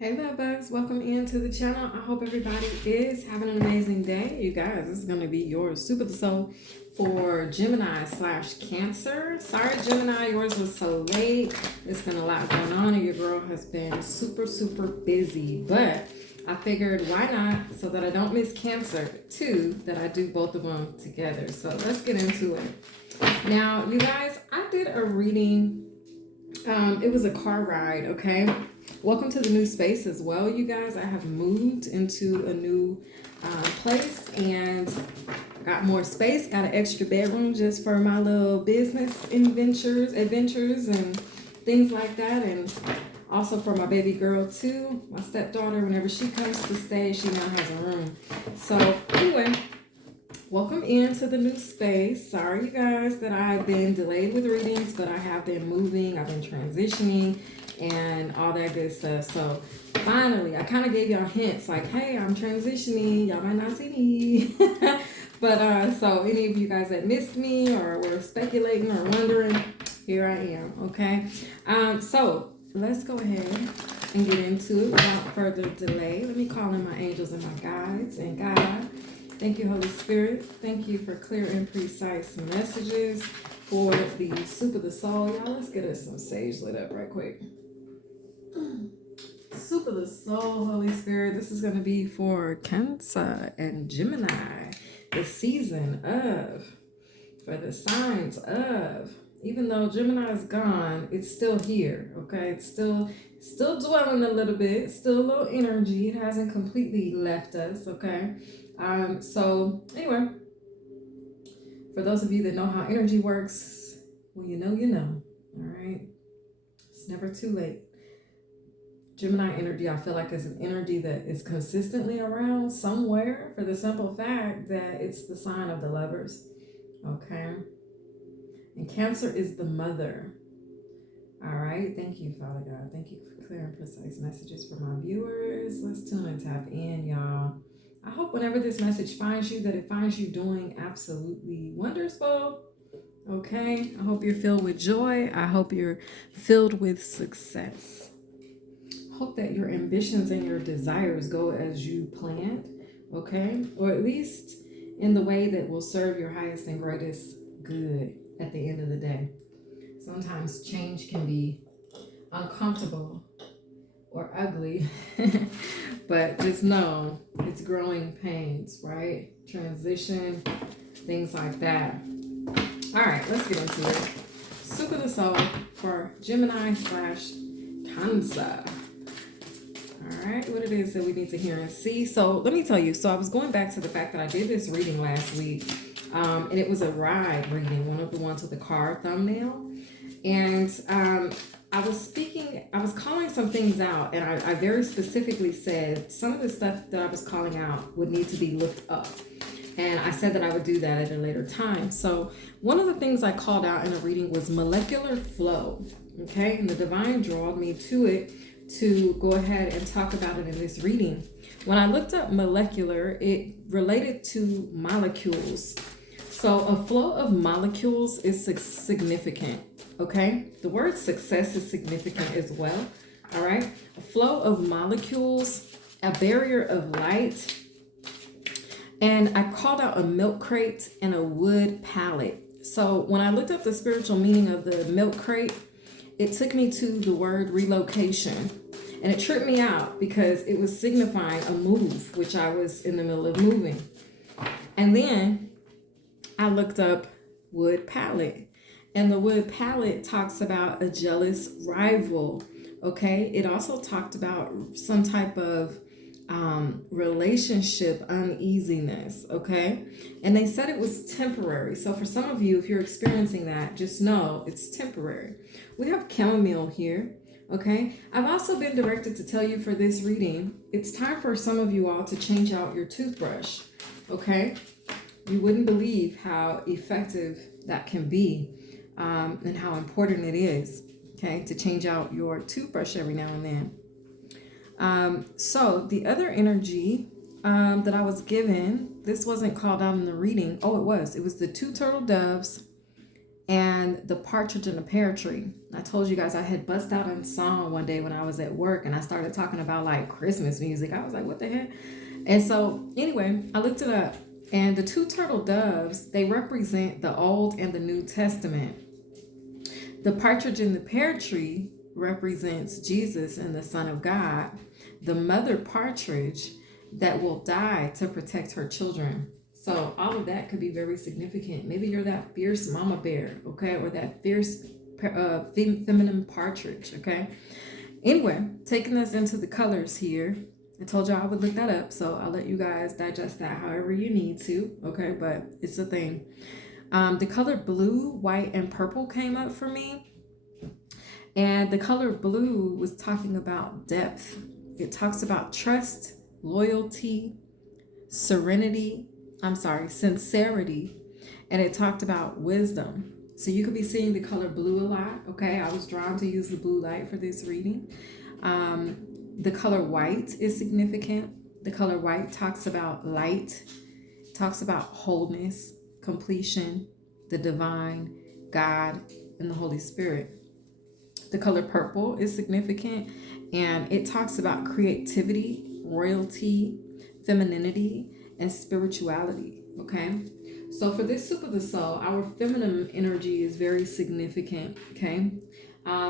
Hey love bugs, welcome into the channel. I hope everybody is having an amazing day. You guys, this is going to be your Soup of the Soul for Gemini slash Cancer. Sorry Gemini, yours was so late. There's been a lot going on and your girl has been super busy. But I figured why not, so that I don't miss Cancer too, that I do both of them together. So let's get into it. Now you guys, I did a reading. It was a car ride, okay? Welcome to the new space as well, you guys. I have moved into a new place and got more space, got an extra bedroom just for my little business adventures and things like that. And also for my baby girl too, my stepdaughter, whenever she comes to stay, she now has a room. So anyway, welcome into the new space. Sorry you guys that I've been delayed with readings, but I have been moving, I've been transitioning and all that good stuff. So finally, I kind of gave y'all hints like, hey, I'm transitioning. Y'all might not see me. But so any of you guys that missed me or were speculating or wondering, here I am, okay? So let's go ahead and get into it without further delay. Let me call in my angels and my guides and God. Thank you, Holy Spirit. Thank you for clear and precise messages for the Soup of the Soul. Y'all, let's get us some sage lit up right quick. Soup of the Soul, Holy Spirit. This is going to be for Cancer and Gemini. The season of, for the signs of. Even though Gemini is gone, it's still here, okay? It's still dwelling a little bit, still a little energy. It hasn't completely left us, okay? So anyway, for those of you that know how energy works, well, you know, all right? It's never too late. Gemini energy, I feel like, is an energy that is consistently around somewhere for the simple fact that it's the sign of the lovers, okay? And Cancer is the mother. All right, thank you, Father God. Thank you for clear and precise messages for my viewers. Let's tune and tap in, y'all. I hope whenever this message finds you, that it finds you doing absolutely wonderful. Okay, I hope you're filled with joy. I hope you're filled with success. Hope that your ambitions and your desires go as you planned, okay? Or at least in the way that will serve your highest and greatest good at the end of the day. Sometimes change can be uncomfortable or ugly, but just know it's growing pains, right? Transition, things like that. All right, let's get into it. Soup of the Soul for Gemini slash Cancer. All right, what it is that we need to hear and see. So let me tell you. So I was going back to the fact that I did this reading last week, and it was a ride reading, one of the ones with the car thumbnail. And I was calling some things out, and I very specifically said some of the stuff that I was calling out would need to be looked up. And I said that I would do that at a later time. So one of the things I called out in a reading was molecular flow. Okay, and the divine drawed me to it to go ahead and talk about it in this reading. When I looked up molecular, it related to molecules. So a flow of molecules is significant, okay? The word success is significant as well, all right? A flow of molecules, a barrier of light, and I called out a milk crate and a wood pallet. So when I looked up the spiritual meaning of the milk crate, it took me to the word relocation. And it tripped me out because it was signifying a move, which I was in the middle of moving. And then I looked up wood palette, and the wood palette talks about a jealous rival. Okay, it also talked about some type of relationship uneasiness. Okay, and they said it was temporary. So for some of you, if you're experiencing that, just know it's temporary. We have chamomile here. Okay, I've also been directed to tell you for this reading, it's time for some of you all to change out your toothbrush. Okay, you wouldn't believe how effective that can be, and how important it is, okay, to change out your toothbrush every now and then. So the other energy that I was given, this wasn't called out in the reading. Oh, it was the two turtle doves and the partridge in the pear tree. I told you guys I had bust out in song one day when I was at work, and I started talking about like Christmas music. I was like, what the heck? And so anyway, I looked it up, and the two turtle doves, they represent the Old and the New Testament. The partridge in the pear tree represents Jesus and the Son of God. The mother partridge that will die to protect her children. So all of that could be very significant. Maybe you're that fierce mama bear, okay, or that fierce feminine partridge, okay. Anyway, taking us into the colors here. I told y'all I would look that up, so I'll let you guys digest that however you need to, okay, but it's a thing. The color blue, white, and purple came up for me. And the color blue was talking about depth. It talks about trust, loyalty, sincerity, and it talked about wisdom. So you could be seeing the color blue a lot, okay? I was drawn to use the blue light for this reading. The color white is significant. The color white talks about light, talks about wholeness, completion, the divine, God, and the Holy Spirit. The color purple is significant, and it talks about creativity, royalty, femininity, and spirituality, okay? So for this soup of the soul, our feminine energy is very significant, okay?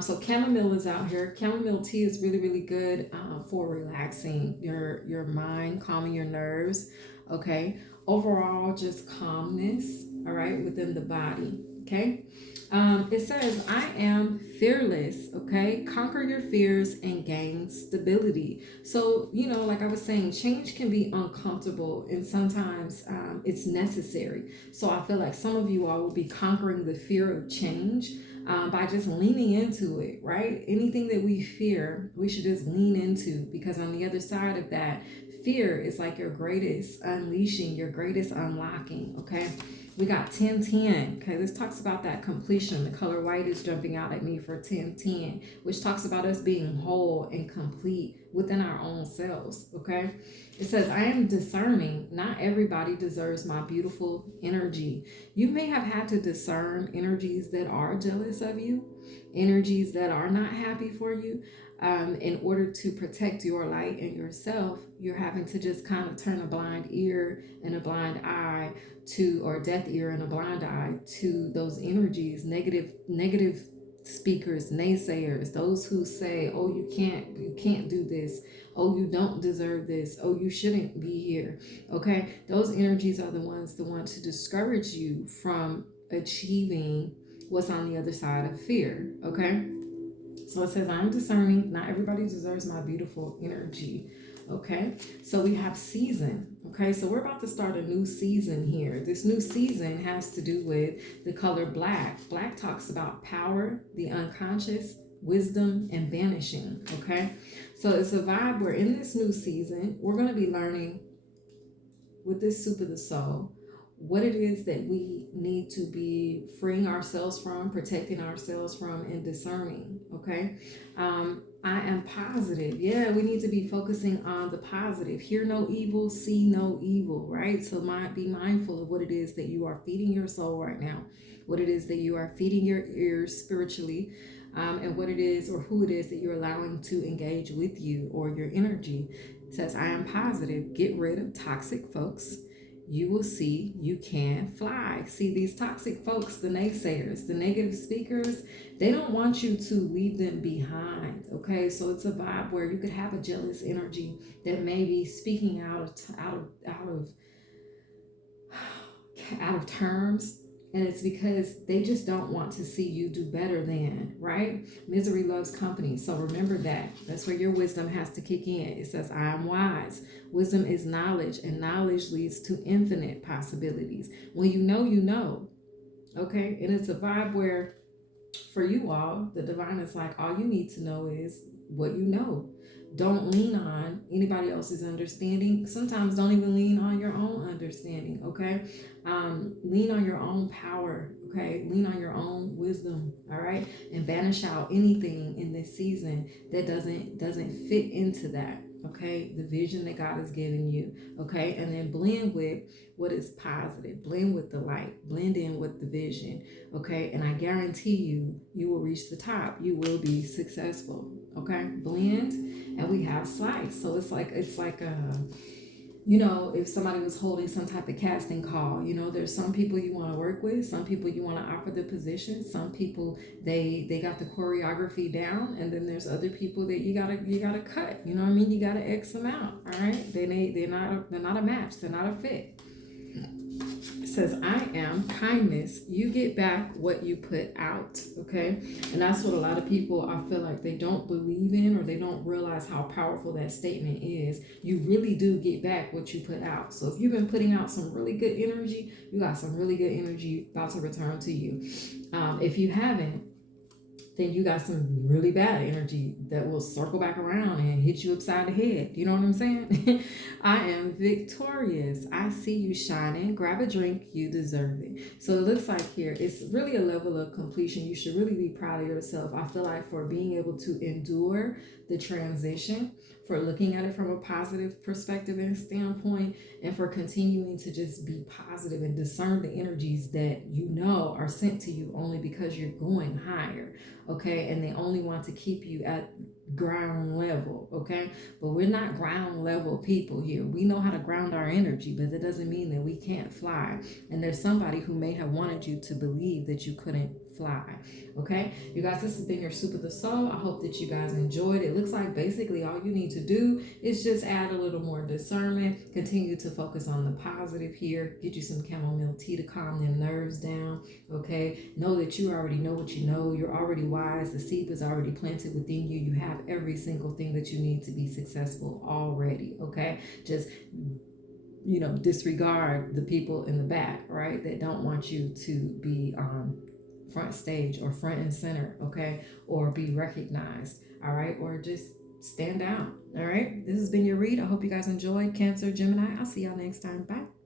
So chamomile is out here. Chamomile tea is really, really good for relaxing your mind, calming your nerves, okay? Overall, just calmness, all right, within the body, okay? It says, I am fearless, okay? Conquer your fears and gain stability. So, like I was saying, change can be uncomfortable, and sometimes it's necessary. So I feel like some of you all will be conquering the fear of change by just leaning into it, right? Anything that we fear, we should just lean into, because on the other side of that, fear is like your greatest unleashing, your greatest unlocking, okay? We got 1010. Okay, this talks about that completion. The color white is jumping out at me for 1010, which talks about us being whole and complete within our own selves. Okay, it says, I am discerning. Not everybody deserves my beautiful energy. You may have had to discern energies that are jealous of you, energies that are not happy for you. In order to protect your light and yourself, you're having to just kind of turn a blind ear and a blind eye to, or deaf ear and a blind eye to those energies, negative speakers, naysayers, those who say, oh, you can't do this, oh, you don't deserve this, oh, you shouldn't be here, okay? Those energies are the ones to discourage you from achieving what's on the other side of fear, okay? So it says, I'm discerning. Not everybody deserves my beautiful energy. Okay. So we have season. Okay. So we're about to start a new season here. This new season has to do with the color black. Black talks about power, the unconscious, wisdom, and banishing. Okay. So it's a vibe where in this new season, we're going to be learning with this soup of the soul what it is that we need to be freeing ourselves from, protecting ourselves from, and discerning, okay? I am positive. Yeah, we need to be focusing on the positive. Hear no evil, see no evil, right? So be mindful of what it is that you are feeding your soul right now, what it is that you are feeding your ears spiritually, and what it is or who it is that you're allowing to engage with you or your energy. It says, I am positive. Get rid of toxic folks. You will see you can fly. See, these toxic folks, the naysayers, the negative speakers, they don't want you to leave them behind, okay? So it's a vibe where you could have a jealous energy that may be speaking out of terms, and it's because they just don't want to see you do better than, right? Misery loves company. So remember that. That's where your wisdom has to kick in. It says, I am wise. Wisdom is knowledge, and knowledge leads to infinite possibilities. When you know, okay? And it's a vibe where for you all, the divine is like, all you need to know is what you know. Don't lean on anybody else's understanding. Sometimes don't even lean on your own understanding, okay? Lean on your own power, okay? Lean on your own wisdom, all right? And banish out anything in this season that doesn't fit into that, okay? The vision that God is giving you, okay? And then blend with what is positive, blend with the light, blend in with the vision, okay? And I guarantee you, you will reach the top. You will be successful, okay? Blend, and we have slice. So it's like if somebody was holding some type of casting call, there's some people you want to work with, some people you want to offer the position, some people they got the choreography down, and then there's other people that you gotta cut. You know what I mean? You gotta X them out. All right, they're not a match. They're not a fit. It says, I am kindness. You get back what you put out. Okay. And that's what a lot of people, I feel like they don't believe in, or they don't realize how powerful that statement is. You really do get back what you put out. So if you've been putting out some really good energy, you got some really good energy about to return to you. If you haven't, then you got some really bad energy that will circle back around and hit you upside the head. You know what I'm saying? I am victorious. I see you shining. Grab a drink. You deserve it. So it looks like here, it's really a level of completion. You should really be proud of yourself. I feel like for being able to endure the transition, for looking at it from a positive perspective and standpoint, and for continuing to just be positive and discern the energies that are sent to you only because you're going higher, okay? And they only want to keep you at ground level, okay? But we're not ground level people here. We know how to ground our energy, but that doesn't mean that we can't fly. And there's somebody who may have wanted you to believe that you couldn't fly, okay? You guys, this has been your Soup of the Soul. I hope that you guys enjoyed. It looks like basically all you need to do is just add a little more discernment, continue to focus on the positive here, get you some chamomile tea to calm them nerves down, okay? Know that you already know what you know. You're already wise. The seed is already planted within you. You have every single thing that you need to be successful already, okay? Just disregard the people in the back, right, that don't want you to be on front stage or front and center, okay, or be recognized, all right, or just stand down. All right, this has been your read. I hope you guys enjoyed. Cancer, Gemini, I'll see y'all next time. Bye.